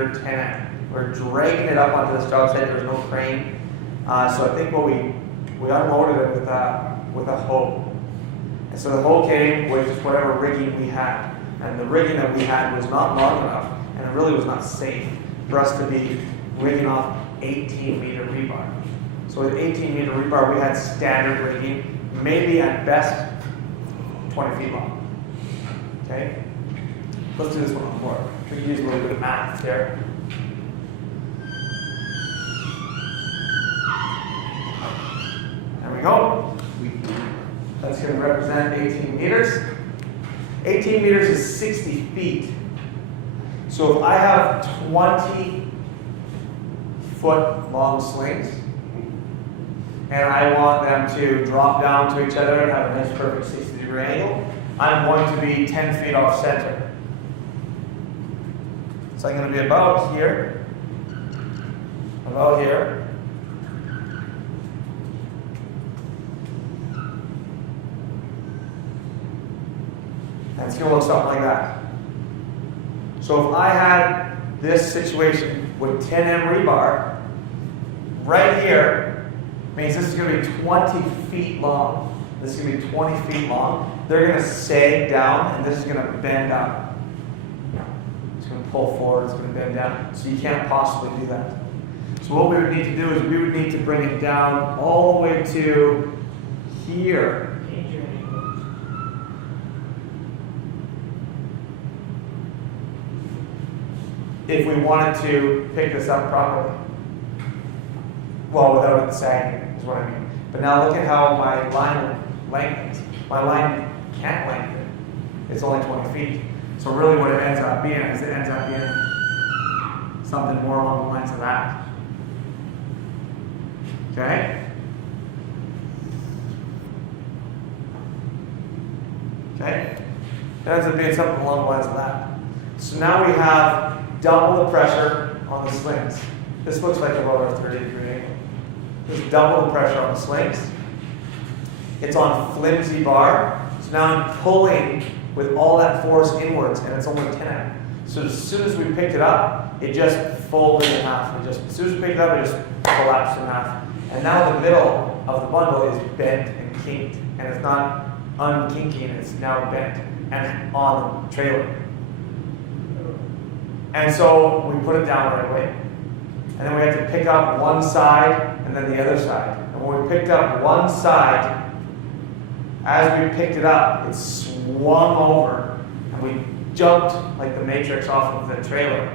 meter 10M. We're dragging it up onto this job site. There's no crane. So I think what we unloaded it with a hoe. And so the hoe came with just whatever rigging we had. And the rigging that we had was not long enough, and it really was not safe for us to be rigging off 18-meter rebar. So with 18-meter rebar, we had standard rigging, maybe at best 20 feet long. Okay? Let's do this one on board. We can use a little bit of math there. There we go. That's going to represent 18 meters. 18 meters is 60 feet. So if I have 20-foot long slings, and I want them to drop down to each other and have a nice perfect 60-degree angle, I'm going to be 10 feet off center. So I'm going to be about here, and it's going to look something like that. So if I had this situation with 10M rebar, right here means this is going to be 20 feet long. This is going to be 20 feet long. They're going to sag down, and this is going to bend up. It's going to pull forward, it's going to bend down. So you can't possibly do that. So what we would need to do is we would need to bring it down all the way to here. If we wanted to pick this up properly. Well, without it sagging, is what I mean. But now look at how my line lengthens. My line can't lengthen. It's only 20 feet. So really what it ends up being is it ends up being something more along the lines of that. Okay? Okay? It ends up being something along the lines of that. So now we have double the pressure on the slings. This looks like about a 30-degree angle. There's double the pressure on the slings. It's on flimsy bar. So now I'm pulling with all that force inwards, and it's only 10M. So as soon as we picked it up, it just folded in half. As soon as we picked it up, it just collapsed in half. And now the middle of the bundle is bent and kinked. And it's not unkinking, it's now bent and on the trailer. And so we put it down right away. And then we had to pick up one side and then the other side. And when we picked up one side, as we picked it up, it swung over. And we jumped like the Matrix off of the trailer.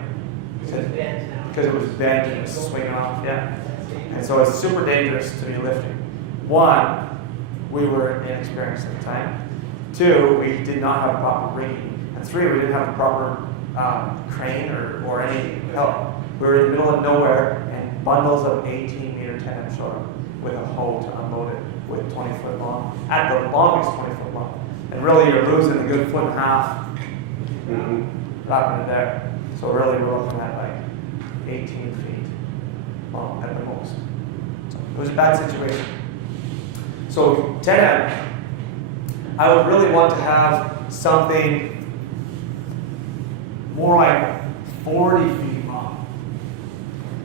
Because it was bent and it was swinging off. Yeah. And so it's super dangerous to be lifting. One, we were inexperienced at the time. Two, we did not have proper rigging. And three, we didn't have a proper crane or any help. We were in the middle of nowhere, and bundles of 18-meter 10M showed up with a hoe to unload it with 20-foot long, at the longest 20-foot long. And really, you're losing a good foot and a half dropping it there. So really, we're looking at like 18 feet long at the most. So it was a bad situation. So 10M, I would really want to have something more like 40 feet long.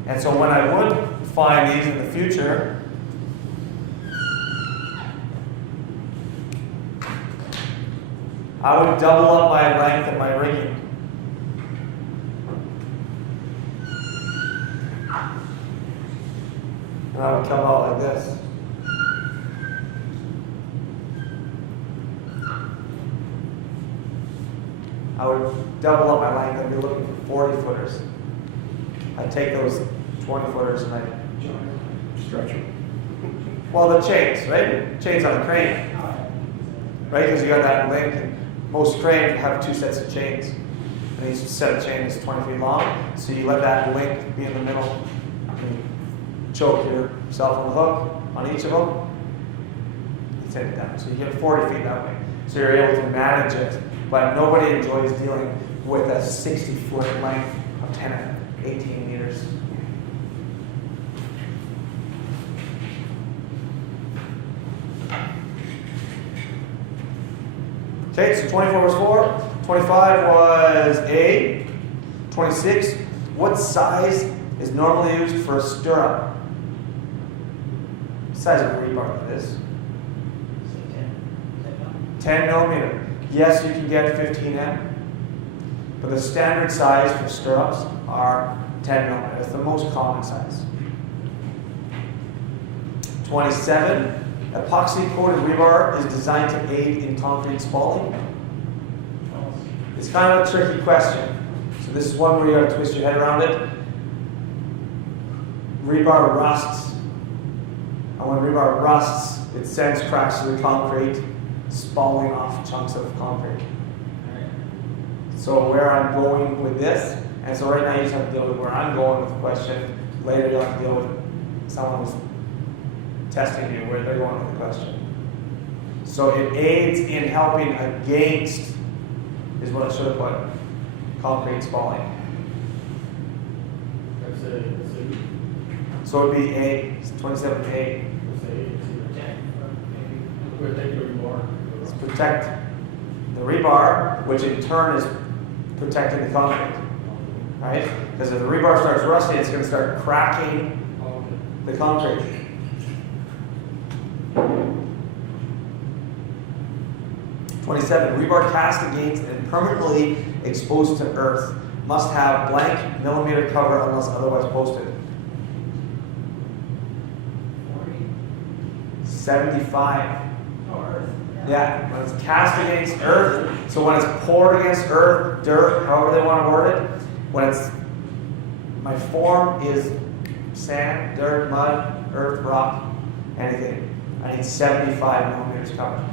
And so when I would find these in the future, I would double up my length and my rigging. And I would come out like this. I would double up my length. I'd be looking for 40 footers. I'd take those 20 footers and I'd stretch them. Well, the chains, right? Chains on the crane. Right? Because you got that link, and most cranes have two sets of chains. And each set of chain is 20 feet long. So you let that link be in the middle. And you choke yourself on the hook on each of them. You take it down. So you get 40 feet that way. So you're able to manage it. But nobody enjoys dealing with a 60-foot length of 10, 18 meters. Okay, so 24 was 4, 25 was A, 26 What size is normally used for a stirrup? What size of rebar that is? 10 millimeter. Yes, you can get 15M, but the standard size for stirrups are 10 millimeter. It's the most common size. 27. Epoxy-coated rebar is designed to aid in concrete spalling. It's kind of a tricky question. So this is one where you have to twist your head around it. Rebar rusts. And when rebar rusts, it sends cracks to the concrete, spalling off chunks of concrete. So where I'm going with this, and so right now you just have to deal with where I'm going with the question. Later you'll have to deal with someone who's testing you where they're going with the question. So it aids in helping against, is what I should have put, concrete spalling. So it would be A, 27A. It's protect the rebar, which in turn is protecting the concrete. Right? Because if the rebar starts rusting, it's going to start cracking the concrete. Rebar cast against and permanently exposed to earth must have blank millimeter cover unless otherwise posted. 75. Yeah, when it's cast against earth, so when it's poured against earth, dirt, however they want to word it, when it's, my form is sand, dirt, mud, earth, rock, anything. I need 75 millimeters cover.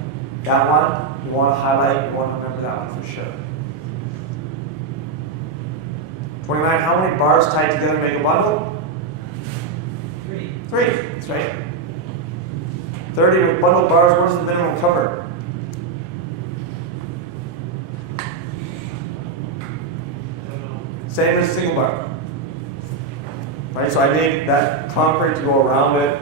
That one, you want to highlight, you want to remember that one for sure. 29, how many bars tied together make a bundle? 3. That's right. 30, with bundled bars, what is the minimum cover? Same as a single bar. Right, so I need that concrete to go around it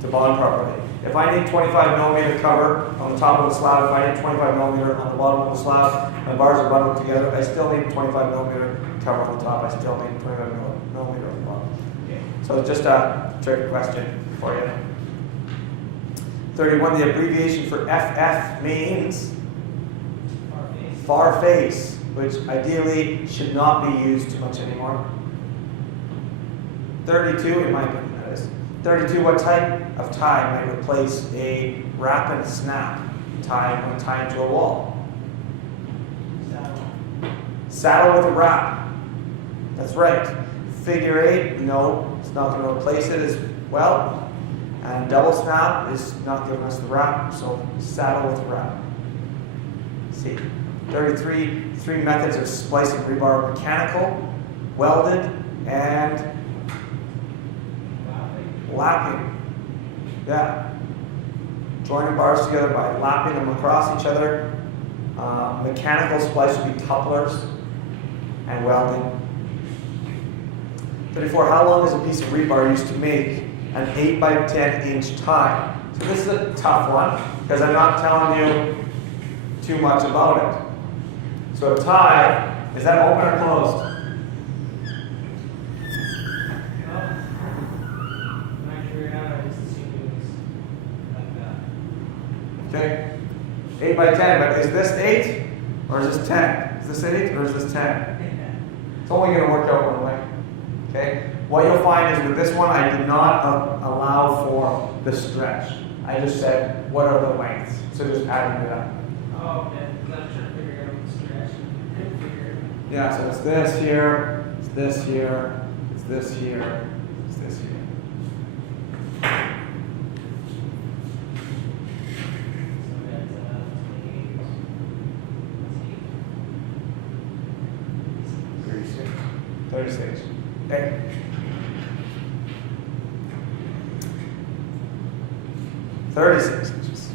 to bond properly. If I need 25 millimeter cover on the top of the slab, if I need 25 millimeter on the bottom of the slab, my bars are bundled together, I still need 25 millimeter cover on the top, I still need 25 millimeter on the bottom. So it's just a tricky question for you. 31, the abbreviation for FF means far face, which ideally should not be used too much anymore. 32, in my opinion that is. 32, what type of tie might replace a wrap and snap tie when tied to a wall? Saddle with a wrap. That's right. Figure 8, no, it's not going to replace it as well. And double snap is not giving us the wrap, so saddle with a wrap. See. 33, 3 methods of splicing rebar: mechanical, welded, and lapping. Yeah. Joining bars together by lapping them across each other. Mechanical splice would be couplers and welding. 34, how long is a piece of rebar used to make an 8 by 10 inch tie? So this is a tough one because I'm not telling you too much about it. So a tie, is that open or closed? Okay, 8 by 10, but is this 8 or is this 10? Is this 8 or is this 10? It's only going to work out one way. Okay, what you'll find is with this one, I did not allow for the stretch. I just said, what are the lengths? So just adding it up. Oh, okay. I'm trying to figure out the stretch. Yeah, so it's this here, it's this here, it's this here, it's this here. So that's 36. Okay. Thirty-six inches.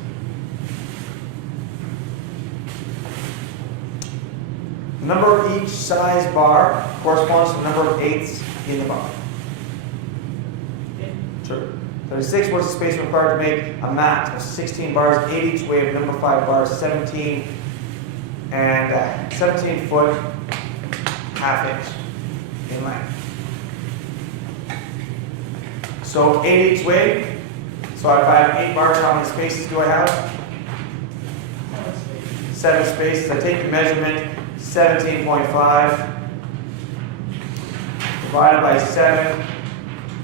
The number of each size bar corresponds to the number of eighths in the bar. True. 36, what's the space required to make a mat of 16 bars, 8 each way of number 5 bars, 17 and 17 foot, half inch. in length. So 8 each way. So if I have 8 bars, how many spaces do I have? 7 spaces. I take the measurement, 17.5 divided by 7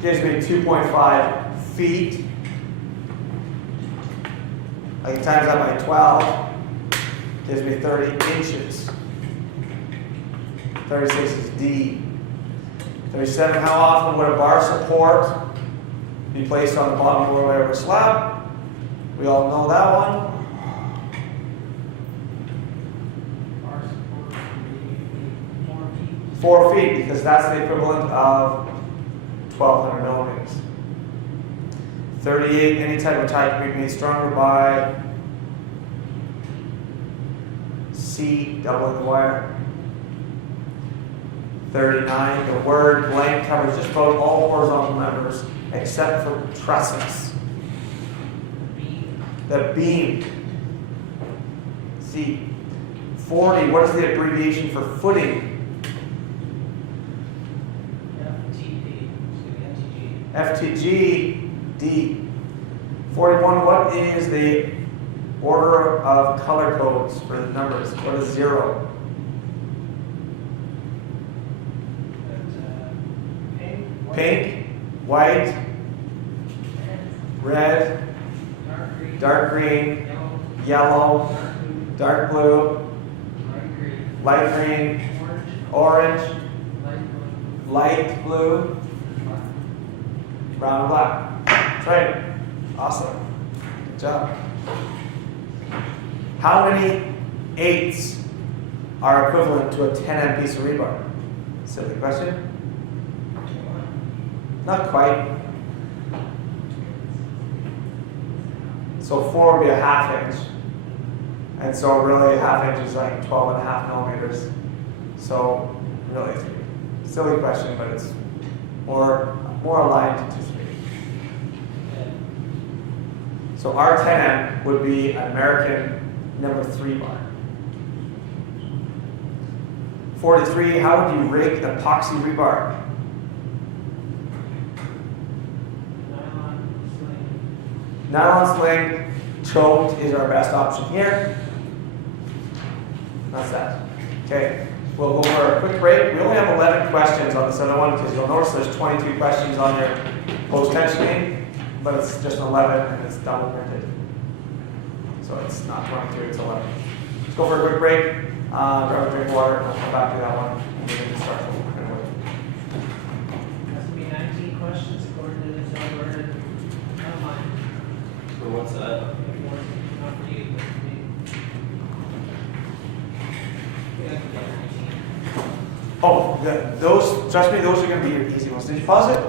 gives me 2.5 feet. I can times that by 12, gives me 30 inches. 36 is D. 37, how often would a bar support be placed on the bottom of a slab? We all know that one. Bar support would be 4 feet. 4 feet, because that's the equivalent of 1,200 millimeters. 38, any type of tie can be made stronger by C, doubling the wire. 39, the word blank covers just about all horizontal members except for trusses. The beam. C. 40, what is the abbreviation for footing? FTG, D. 41, what is the order of color codes for the numbers? What is 0? Pink, white, red, dark green, yellow, dark blue, light green, orange, light blue, brown and black. That's right. Awesome. Good job. How many 8s are equivalent to a 10M piece of rebar? Silly question. Not quite. So 4 would be a ½ inch. And so really a ½ inch is like 12.5 millimeters. So really it's a silly question, but it's more aligned to 2 feet. So our 10M would be an American number 3 bar. 43, how would you rate epoxy rebar? Nylon sling choked is our best option here. That's that. Okay, we'll go for a quick break. We only have 11 questions on this other one because you'll notice there's 22 questions on your post-tensioning, but it's just 11 and it's double printed. So it's not 22, it's 11. Let's go for a quick break. Grab a drink of water, and we'll come back to that one. And we're going to start anyway. Has to be 19 questions according to this algorithm. Not mine. So what's that? Not for you, but for me. Yeah, I can get 19. Oh, those, trust me, those are going to be your easy ones. Did you pause it?